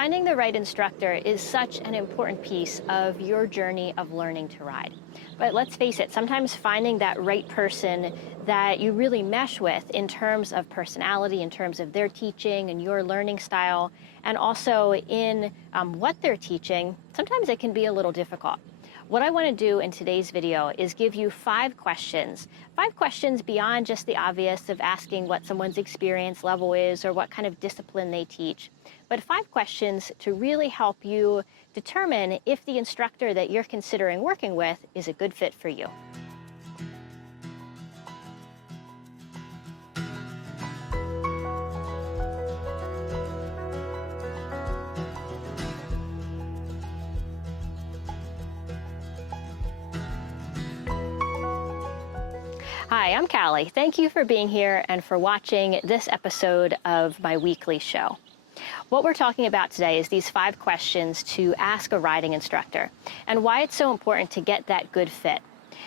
Finding the right instructor is such an important piece of your journey of learning to ride. But let's face it, sometimes finding that right person that you really mesh with in terms of personality, in terms of their teaching and your learning style, and also in what they're teaching, sometimes it can be a little difficult. What I want to do in today's video is give you 5 questions beyond just the obvious of asking what someone's experience level is or what kind of discipline they teach, but 5 questions to really help you determine if the instructor that you're considering working with is a good fit for you. Hi, I'm Callie. Thank you for being here and for watching this episode of my weekly show. What we're talking about today is these 5 questions to ask a riding instructor and why it's so important to get that good fit.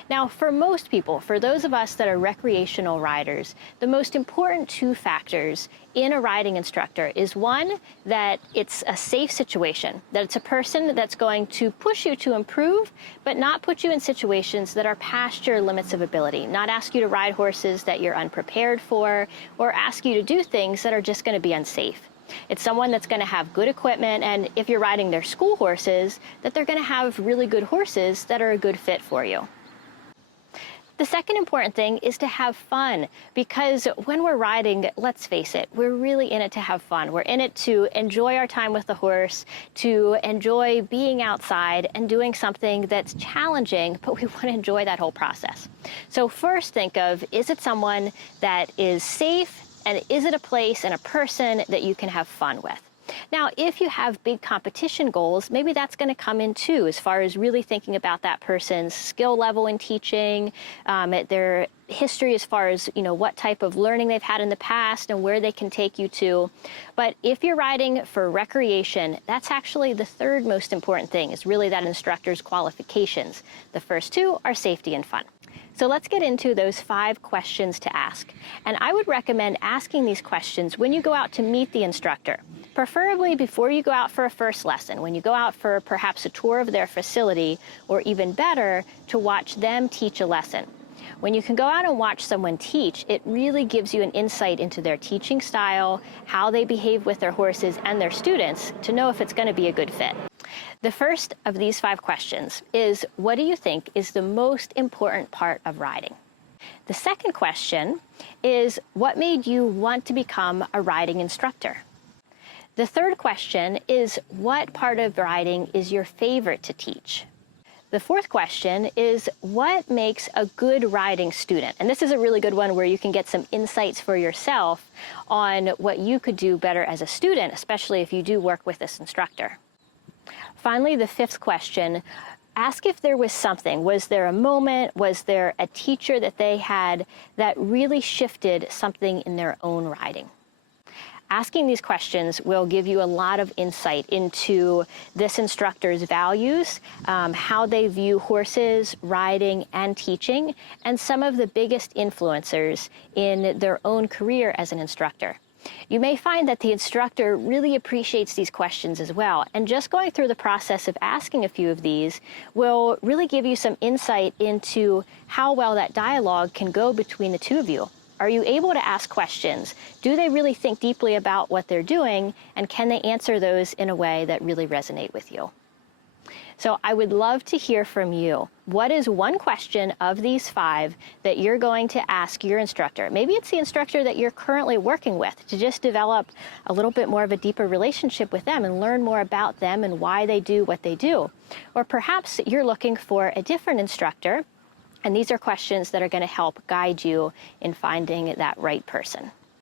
Now, for most people, for those of us that are recreational riders, the most important 2 factors in a riding instructor is one, that it's a safe situation, that it's a person that's going to push you to improve, but not put you in situations that are past your limits of ability, not ask you to ride horses that you're unprepared for, or ask you to do things that are just going to be unsafe. It's someone that's going to have good equipment, and if you're riding their school horses, that they're going to have really good horses that are a good fit for you. The second important thing is to have fun, because when we're riding, let's face it, we're really in it to have fun. We're in it to enjoy our time with the horse, to enjoy being outside and doing something that's challenging, but we want to enjoy that whole process. So first think of, is it someone that is safe, and is it a place and a person that you can have fun with? Now, if you have big competition goals, maybe that's going to come in too, as far as really thinking about that person's skill level in teaching, their history as far as, what type of learning they've had in the past and where they can take you to. But if you're riding for recreation, that's actually the third most important thing, is really that instructor's qualifications. The first 2 are safety and fun. So let's get into those 5 questions to ask. And I would recommend asking these questions when you go out to meet the instructor, preferably before you go out for a first lesson, when you go out for perhaps a tour of their facility, or even better, to watch them teach a lesson. When you can go out and watch someone teach, it really gives you an insight into their teaching style, how they behave with their horses and their students, to know if it's going to be a good fit. The first of these 5 questions is, what do you think is the most important part of riding? The second question is, what made you want to become a riding instructor? The third question is, what part of riding is your favorite to teach? The fourth question is, what makes a good riding student? And this is a really good one where you can get some insights for yourself on what you could do better as a student, especially if you do work with this instructor. Finally, the 5th question, ask if there was something. Was there a moment, was there a teacher that they had that really shifted something in their own riding? Asking these questions will give you a lot of insight into this instructor's values, how they view horses, riding, and teaching, and some of the biggest influencers in their own career as an instructor. You may find that the instructor really appreciates these questions as well, and just going through the process of asking a few of these will really give you some insight into how well that dialogue can go between the 2 of you. Are you able to ask questions? Do they really think deeply about what they're doing, and can they answer those in a way that really resonate with you? So I would love to hear from you. What is one question of these 5 that you're going to ask your instructor? Maybe it's the instructor that you're currently working with, to just develop a little bit more of a deeper relationship with them and learn more about them and why they do what they do. Or perhaps you're looking for a different instructor, and these are questions that are going to help guide you in finding that right person.